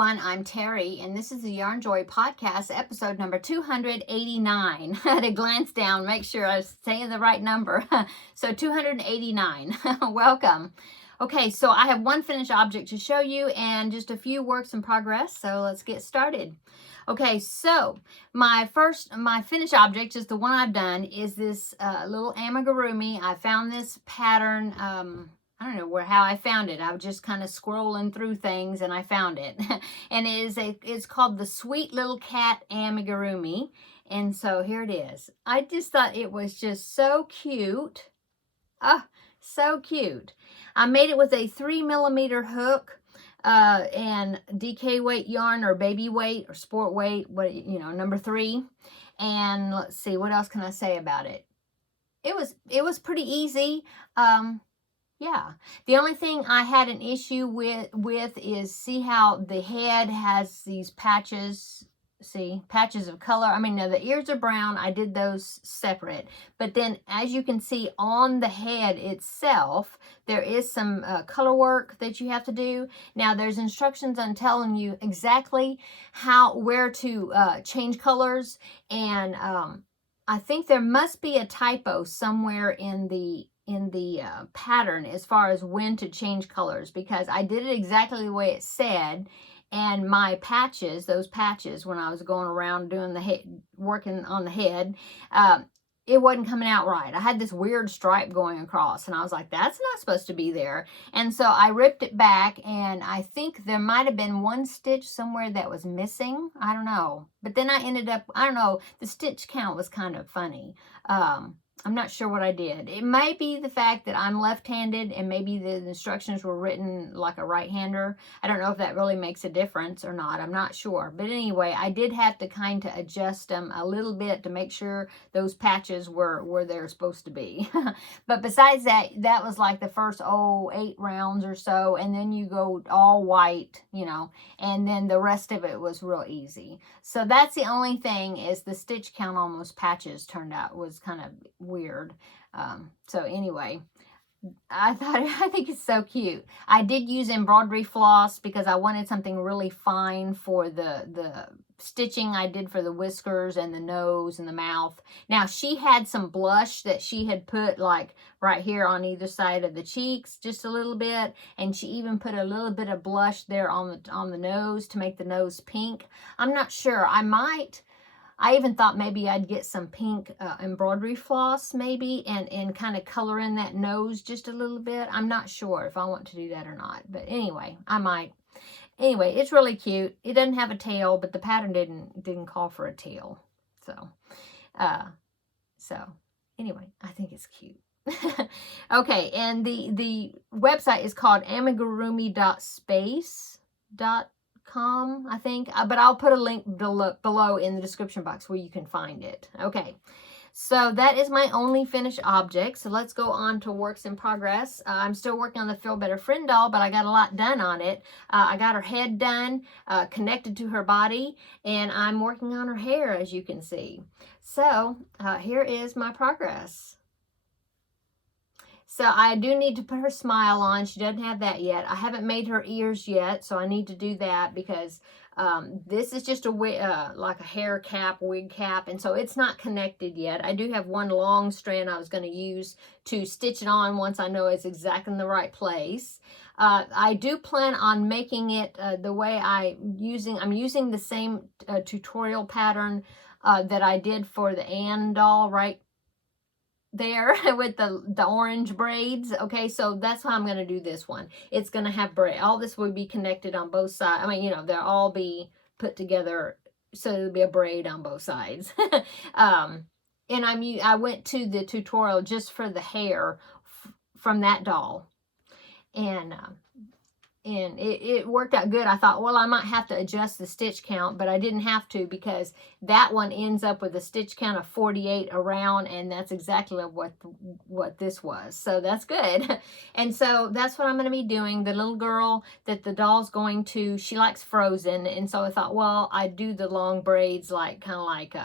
everyone, I'm Terry, and this is the Yarn Joy Podcast, episode number 289. I had to glance down, make sure I was saying the right number. So 289, welcome. Okay, so I have one finished object to show you and just a few works in progress, so let's get started. Okay, so my finished object, just the one I've done, is this little amigurumi. I found this pattern, I don't know how I found it. I was just kind of scrolling through things and I found it. And it's called the Sweet Little Cat Amigurumi. And so here it is. I just thought it was just so cute. Ah, so cute. I made it with a 3mm hook and DK weight yarn, or baby weight, or sport weight, number 3. And let's see, what else can I say about it? It was pretty easy. Yeah, the only thing I had an issue with is, see how the head has these patches, patches of color. I mean, now the ears are brown. I did those separate. But then, as you can see on the head itself, there is some color work that you have to do. Now, there's instructions on telling you exactly where to change colors. And I think there must be a typo somewhere in the pattern as far as when to change colors, because I did it exactly the way it said, and my patches, those patches, when I was going around doing the head, working on the head, it wasn't coming out right. I had this weird stripe going across, and I was like, that's not supposed to be there. And so I ripped it back, and I think there might have been one stitch somewhere that was missing. I don't know. But then I ended up, I don't know, the stitch count was kind of funny. I'm not sure what I did. It might be the fact that I'm left-handed and maybe the instructions were written like a right-hander. I don't know if that really makes a difference or not. I'm not sure. But anyway, I did have to kind of adjust them a little bit to make sure those patches were where they're supposed to be. But besides that, that was like the first, 8 rounds or so. And then you go all white, and then the rest of it was real easy. So that's the only thing, is the stitch count on those patches turned out was kind of weird. So anyway, I think it's so cute. I did use embroidery floss because I wanted something really fine for the stitching I did for the whiskers and the nose and the mouth. Now, she had some blush that she had put like right here on either side of the cheeks, just a little bit, and she even put a little bit of blush there on the nose to make the nose pink. I'm not sure. I even thought maybe I'd get some pink embroidery floss maybe and kind of color in that nose just a little bit. I'm not sure if I want to do that or not. But anyway, I might. Anyway, it's really cute. It doesn't have a tail, but the pattern didn't call for a tail. So anyway, I think it's cute. Okay, and the website is called amigurumi.space.com, I think, but I'll put a link below in the description box where you can find it. Okay, so that is my only finished object. So let's go on to works in progress. I'm still working on the Feel Better Friend doll, but I got a lot done on it. I got her head done, connected to her body, and I'm working on her hair, as you can see. So here is my progress. So I do need to put her smile on. She doesn't have that yet. I haven't made her ears yet, so I need to do that because this is just like a hair cap, wig cap, and so it's not connected yet. I do have one long strand I was going to use to stitch it on once I know it's exactly in the right place. I do plan on making it the way I'm using the same tutorial pattern that I did for the Anne doll, right there with the orange braids. Okay, so that's how I'm going to do this one. It's going to have braid. All this will be connected on both sides. I mean, they'll all be put together, so there'll be a braid on both sides. And I went to the tutorial just for the hair from that doll, and it worked out good. I thought, well, I might have to adjust the stitch count, but I didn't have to, because that one ends up with a stitch count of 48 around, and that's exactly what this was. So that's good. And so that's what I'm going to be doing. The little girl that the doll's going to, she likes Frozen, and so I thought, well, I'd do the long braids like kind of like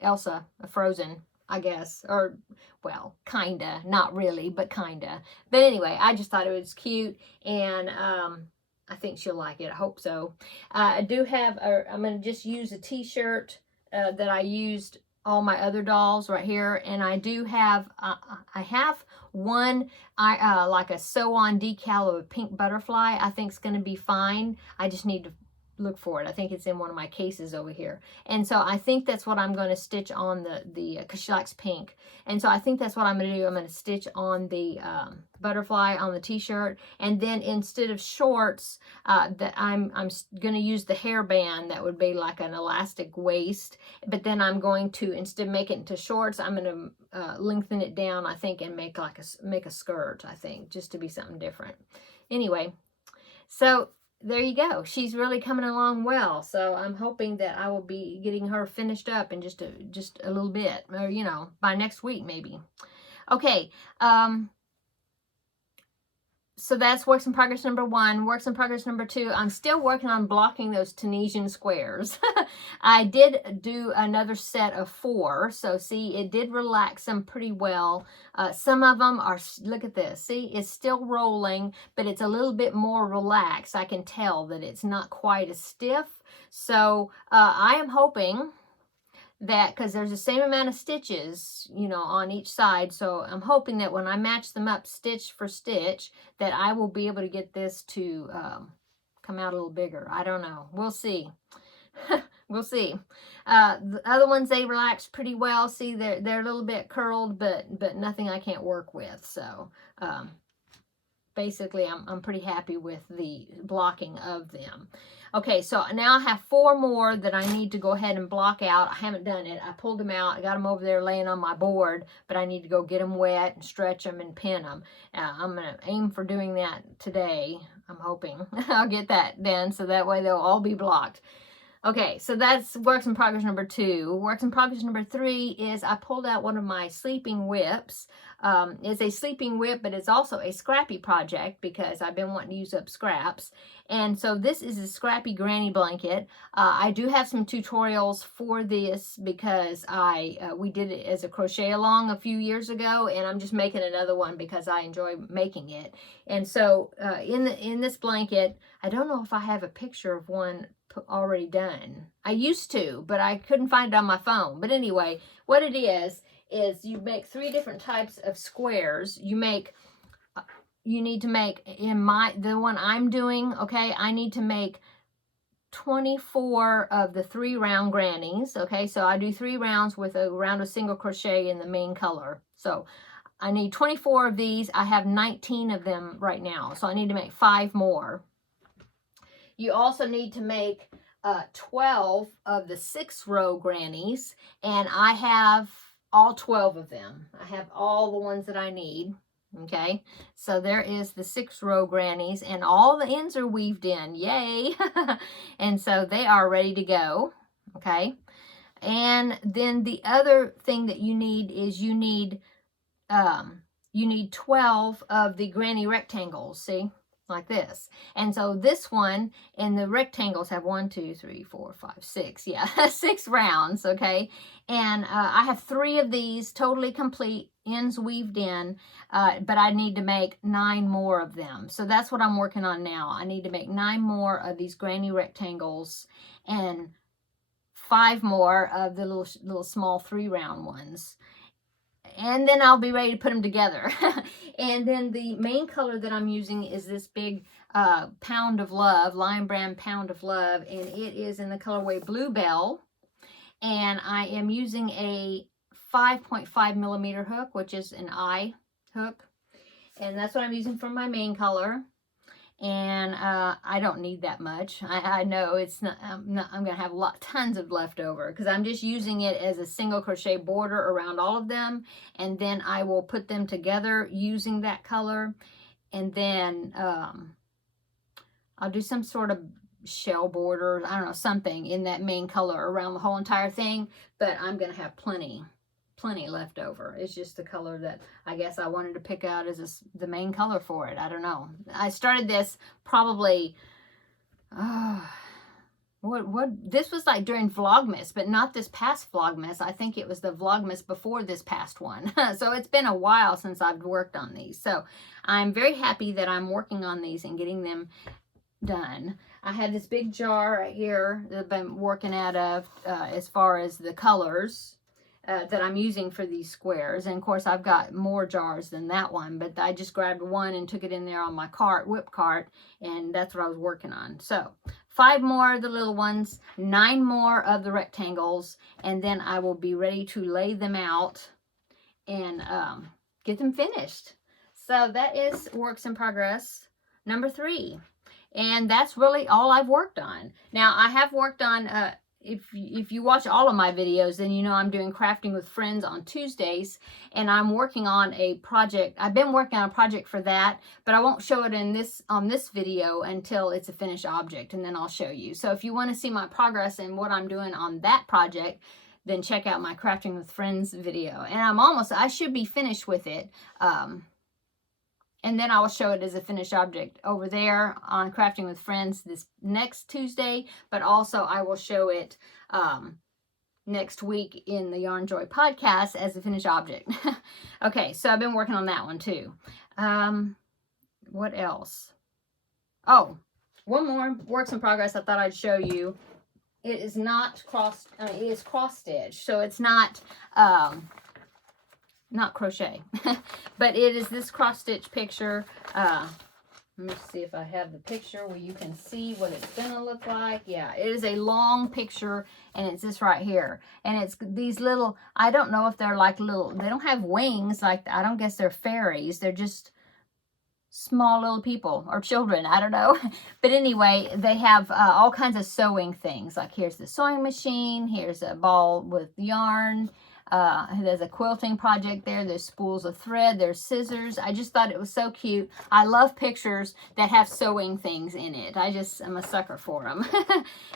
Elsa, Frozen. I guess, or well, kinda, not really, but kinda. But anyway, I just thought it was cute, and I think she'll like it. I hope so. I do have I'm going to just use a t-shirt that I used all my other dolls right here, and I do have I have one like a sew on decal of a pink butterfly. I think it's going to be fine. I just need to look for it. I think it's in one of my cases over here, and so I think that's what I'm going to stitch on the because she likes pink, and so I think that's what I'm going to do. I'm going to stitch on the butterfly on the t-shirt, and then instead of shorts, that I'm going to use the hairband that would be like an elastic waist, but then I'm going to, instead of making it into shorts, I'm going to lengthen it down, I think, and make like a skirt, I think, just to be something different. Anyway, so there you go. She's really coming along well. So I'm hoping that I will be getting her finished up in just a little bit, or you know, by next week maybe. Okay. So that's works in progress number 1. Works in progress number 2, I'm still working on blocking those Tunisian squares. I did do another set of 4. So see, it did relax them pretty well. Some of them are, look at this. See, it's still rolling, but it's a little bit more relaxed. I can tell that it's not quite as stiff. So I am hoping that, because there's the same amount of stitches, you know, on each side, so I'm hoping that when I match them up stitch for stitch, that I will be able to get this to come out a little bigger. I don't know. We'll see. We'll see. The other ones, they relax pretty well. See, they're a little bit curled, but nothing I can't work with. So basically, I'm pretty happy with the blocking of them. Okay, so now I have 4 more that I need to go ahead and block out. I haven't done it. I pulled them out. I got them over there laying on my board, but I need to go get them wet and stretch them and pin them. I'm going to aim for doing that today. I'm hoping I'll get that done, so that way they'll all be blocked. Okay, so that's works in progress number 2. Works in progress number 3 is I pulled out one of my sleeping whips. It's a sleeping whip, but it's also a scrappy project because I've been wanting to use up scraps. And so this is a scrappy granny blanket. I do have some tutorials for this because we did it as a crochet along a few years ago, and I'm just making another one because I enjoy making it. And so in this blanket, I don't know if I have a picture of one already done. I used to, but I couldn't find it on my phone. But anyway, what it is you make 3 different types of squares. You need to make, in the one I'm doing, okay, I need to make 24 of the 3 round grannies. Okay, so I do 3 rounds with a round of single crochet in the main color. So I need 24 of these. I have 19 of them right now, so I need to make 5 more. You also need to make 12 of the 6 row grannies, and I have all 12 of them. I have all the ones that I need. Okay, so there is the 6 row grannies, and all the ends are weaved in. Yay! And so they are ready to go. Okay, and then the other thing that you need is you need 12 of the granny rectangles. See? Like this. And so this one, and the rectangles have 1, 2, 3, 4, 5, 6. Yeah, 6 rounds. Okay, and I have 3 of these totally complete, ends weaved in, but I need to make 9 more of them. So that's what I'm working on now. I need to make 9 more of these granny rectangles and 5 more of the little small 3 round ones. And then I'll be ready to put them together. And then the main color that I'm using is this big Pound of Love, Lion Brand Pound of Love, and it is in the colorway Bluebell. And I am using a 5.5 millimeter hook, which is an eye hook. And that's what I'm using for my main color. And I don't need that much. I know it's not, I'm going to have tons of leftover because I'm just using it as a single crochet border around all of them, and then I will put them together using that color, and then I'll do some sort of shell border, I don't know, something in that main color around the whole entire thing, but I'm going to have plenty left over. It's just the color that I guess I wanted to pick out as the main color for it. I don't know. I started this probably this was like during Vlogmas, but not this past Vlogmas. I think it was the Vlogmas before this past one. So it's been a while since I've worked on these. So I'm very happy that I'm working on these and getting them done. I had this big jar right here that I've been working out of as far as the colors that I'm using for these squares. And of course I've got more jars than that one, but I just grabbed one and took it in there on my whip cart, and that's what I was working on. So 5 more of the little ones, 9 more of the rectangles, and then I will be ready to lay them out and get them finished. So that is works in progress number 3. And that's really all I've worked on. Now, I have worked on, if you watch all of my videos, then you know I'm doing Crafting with Friends on Tuesdays, and I'm working on a project. I've been working on a project for that, but I won't show it on this video until it's a finished object, and then I'll show you. So if you want to see my progress and what I'm doing on that project, then check out my Crafting with Friends video. And I should be finished with it. And then I will show it as a finished object over there on Crafting with Friends this next Tuesday. But also I will show it next week in the Yarn Joy podcast as a finished object. Okay, so I've been working on that one too. What else? Oh, one more works in progress I thought I'd show you. It is not it is cross stitch. So it's not crochet, but it is this cross stitch picture. Let me see if I have the picture where you can see what it's gonna look like. Yeah, it is a long picture, and it's this right here, and it's these little, I don't know if they're like little, they don't have wings, like I don't guess they're fairies, they're just small little people or children, I don't know. But anyway, they have all kinds of sewing things, like here's the sewing machine, here's a ball with yarn. There's a quilting project there. There's spools of thread. There's scissors. I just thought it was so cute. I love pictures that have sewing things in it. I'm a sucker for them.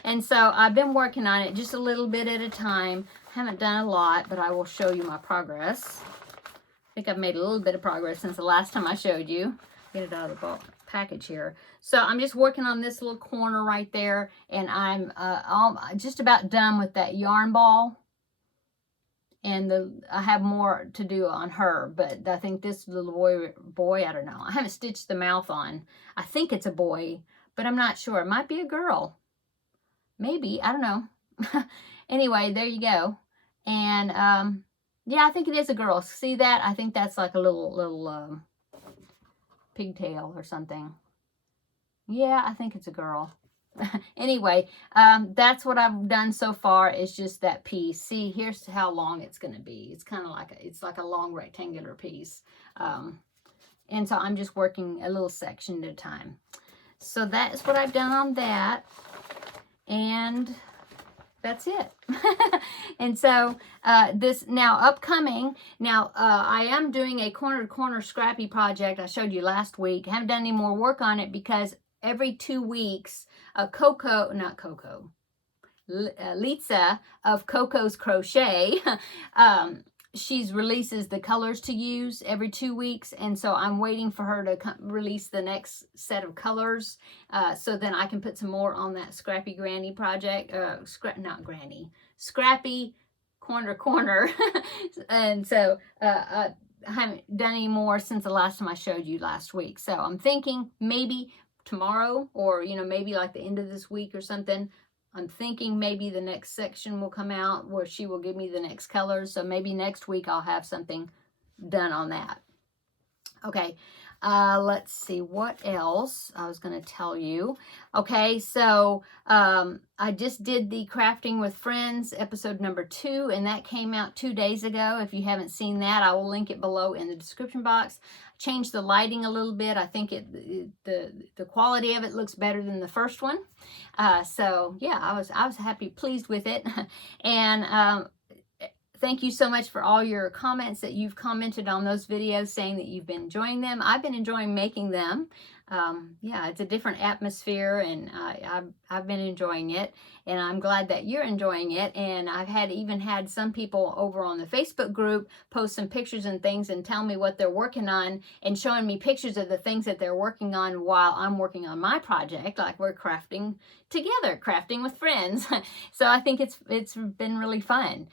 And so I've been working on it just a little bit at a time. Haven't done a lot, but I will show you my progress. I think I've made a little bit of progress since the last time I showed you. Get it out of the package here. So I'm just working on this little corner right there, and I'm just about done with that yarn ball. And I have more to do on her, but I think this little boy, I don't know. I haven't stitched the mouth on. I think it's a boy, but I'm not sure. It might be a girl. Maybe, I don't know. Anyway, there you go. And yeah, I think it is a girl. See that? I think that's like a little pigtail or something. Yeah, I think it's a girl. Anyway, that's what I've done so far, is just that piece. See, here's how long it's going to be. It's kind of like it's like a long rectangular piece. And so I'm just working a little section at a time. So that is what I've done on that. And that's it. And so this now upcoming, I am doing a corner to corner scrappy project I showed you last week. I haven't done any more work on it because every 2 weeks, Litsa of Coco's Crochet, she releases the colors to use every 2 weeks, and so I'm waiting for her to release the next set of colors, so then I can put some more on that Scrappy Granny project, Scrappy Corner to Corner. And so I haven't done any more since the last time I showed you last week. So I'm thinking maybe tomorrow, or maybe like the end of this week or something. I'm thinking maybe the next section will come out where she will give me the next colors. So maybe next week I'll have something done on that. Okay, let's see what else I was going to tell you. Okay, so I just did the Crafting with Friends episode number 2, and that came out 2 days ago. If you haven't seen that, I will link it below in the description box. Changed the lighting a little bit. I think the quality of it looks better than the first one. So yeah, I was pleased with it. And thank you so much for all your comments that you've commented on those videos, saying that you've been enjoying them. I've been enjoying making them. Yeah, it's a different atmosphere, and I've been enjoying it, and I'm glad that you're enjoying it. And I've even had some people over on the Facebook group post some pictures and things and tell me what they're working on, and showing me pictures of the things that they're working on while I'm working on my project, like we're crafting together, crafting with friends. So I think it's been really fun.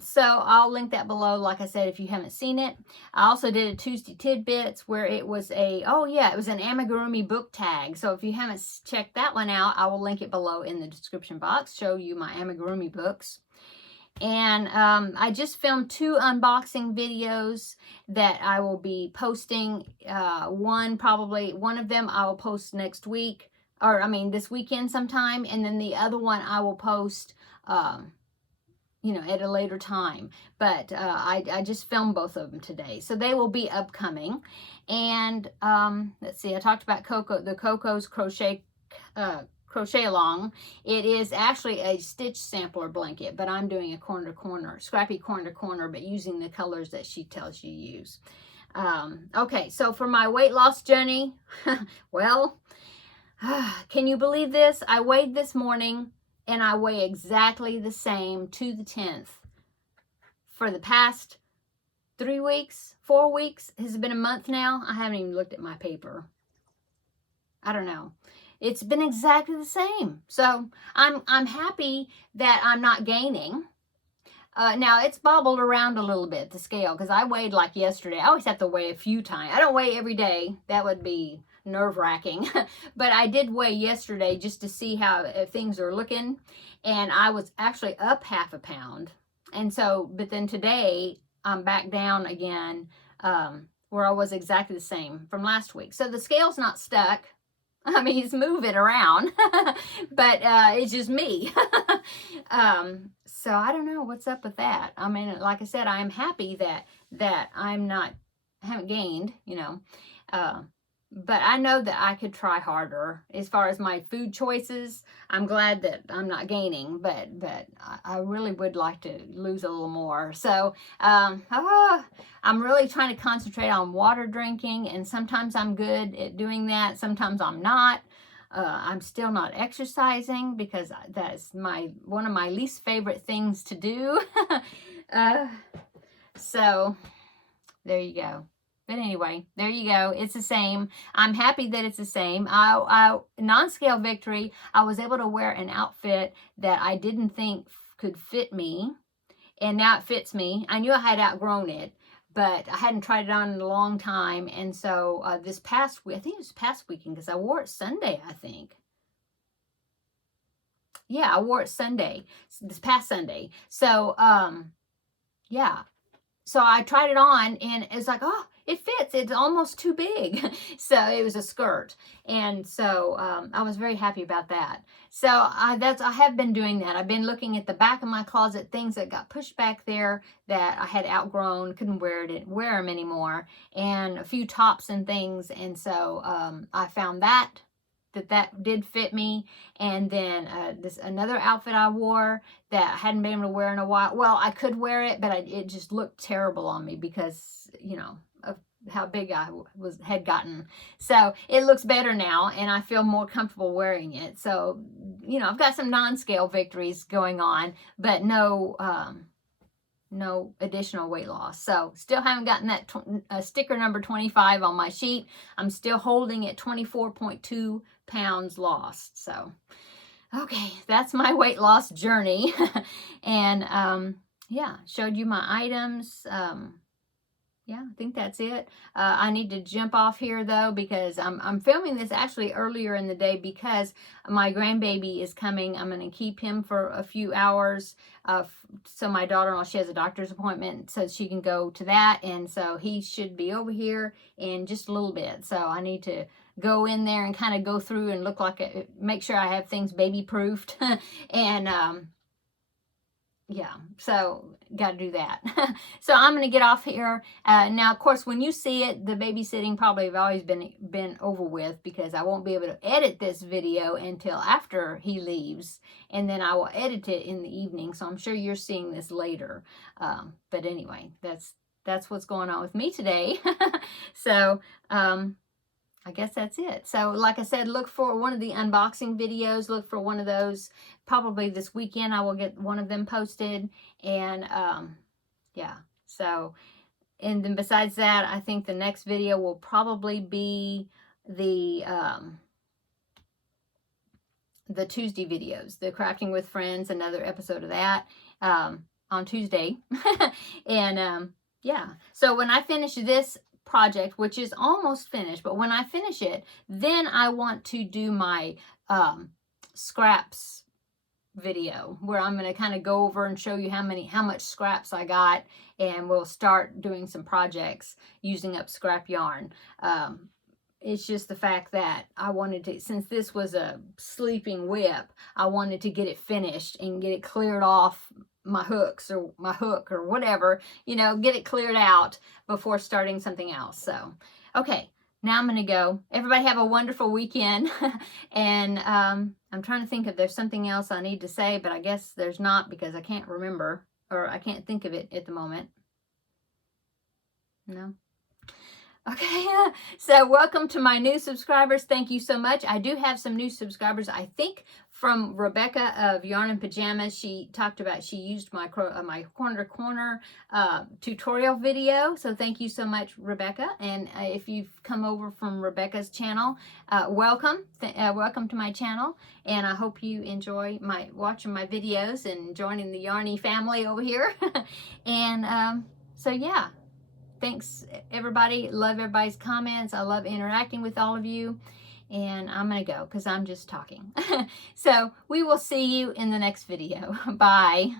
So I'll link that below, like I said, if you haven't seen it. I also did a Tuesday Tidbits where it was it was an amigurumi book tag. So if you haven't checked that one out, I will link it below in the description box, show you my amigurumi books. And I just filmed 2 unboxing videos that I will be posting. One of them I will post next week, or I mean this weekend sometime, and then the other one I will post at a later time. But I just filmed both of them today, so they will be upcoming. And let's see, I talked about the Coco's crochet along. It is actually a stitch sampler blanket, but I'm doing a corner to corner, scrappy corner to corner, but using the colors that she tells you to use. Okay, so for my weight loss journey, well, can you believe this? I weighed this morning, and I weigh exactly the same to the 10th. For the past 3 weeks, 4 weeks, has it been a month now? I haven't even looked at my paper. I don't know. It's been exactly the same. So I'm happy that I'm not gaining. Now it's bobbled around a little bit, the scale, because I weighed like yesterday. I always have to weigh a few times. I don't weigh every day. That would be nerve-wracking. But I did weigh yesterday just to see how things are looking. And I was actually up half a pound. And so, but then today I'm back down again, where I was exactly the same from last week. So the scale's not stuck. I mean, it's moving around, but it's just me. So I don't know what's up with that. I mean, like I said, I am happy that haven't gained, but I know that I could try harder as far as my food choices. I'm glad that I'm not gaining, but I really would like to lose a little more. So I'm really trying to concentrate on water drinking, and sometimes I'm good at doing that. Sometimes I'm not. I'm still not exercising because that's one of my least favorite things to do. So there you go. But anyway, there you go. It's the same. I'm happy that it's the same. Non-scale victory, I was able to wear an outfit that I didn't think could fit me. And now it fits me. I knew I had outgrown it, but I hadn't tried it on in a long time. And so this past week, I think it was past weekend, because I wore it Sunday, I think. Yeah, I wore it Sunday, this past Sunday. So, yeah. So I tried it on, and it's like, oh, it fits. It's almost too big. So it was a skirt. And so I was very happy about that. So I have been doing that. I've been looking at the back of my closet, things that got pushed back there that I had outgrown, couldn't wear them anymore, and a few tops and things. And so I found that did fit me. And then another outfit I wore that I hadn't been able to wear in a while. Well, I could wear it, but it just looked terrible on me because, of how big I had gotten. So it looks better now, and I feel more comfortable wearing it. So, I've got some non-scale victories going on, but no additional weight loss. So still haven't gotten that sticker number 25 on my sheet. I'm still holding at 24.2 pounds lost. So, okay, that's my weight loss journey. And yeah, showed you my items. Yeah, I think that's it. I need to jump off here though, because I'm filming this actually earlier in the day because my grandbaby is coming. I'm going to keep him for a few hours. So my daughter-in-law, she has a doctor's appointment, so she can go to that. And so he should be over here in just a little bit. So I need to go in there and kind of go through and make sure I have things baby-proofed. And yeah, so got to do that. So I'm going to get off here. Now, of course, when you see it, the babysitting probably have always been over with, because I won't be able to edit this video until after he leaves, and then I will edit it in the evening. So I'm sure you're seeing this later. But anyway, that's what's going on with me today. So, I guess that's it. So like I said, look for one of the unboxing videos. Look for one of those. Probably this weekend I will get one of them posted. And yeah. So, and then besides that, I think the next video will probably be the the Tuesday videos, the Crafting with Friends, another episode of that on Tuesday. And yeah, so when I finish this project, which is almost finished, but when I finish it, then I want to do my scraps video where I'm going to kind of go over and show you how much scraps I got, and we'll start doing some projects using up scrap yarn. It's just the fact that I wanted to, since this was a sleeping whip, I wanted to get it finished and get it cleared off my hooks or my hook or whatever, you know, get it cleared out before starting something else. So, okay, now I'm going to go. Everybody have a wonderful weekend. And I'm trying to think if there's something else I need to say, but I guess there's not, because I can't remember, or I can't think of it at the moment. No. Okay, so welcome to my new subscribers. Thank you so much. I do have some new subscribers, I think, from Rebecca of Yarn and Pajamas. She talked about, she used my corner to corner tutorial video. So thank you so much, Rebecca. And if you've come over from Rebecca's channel, welcome. Welcome to my channel. And I hope you enjoy watching my videos and joining the Yarny family over here. And so yeah. Thanks, everybody. Love everybody's comments. I love interacting with all of you. And I'm going to go because I'm just talking. So we will see you in the next video. Bye.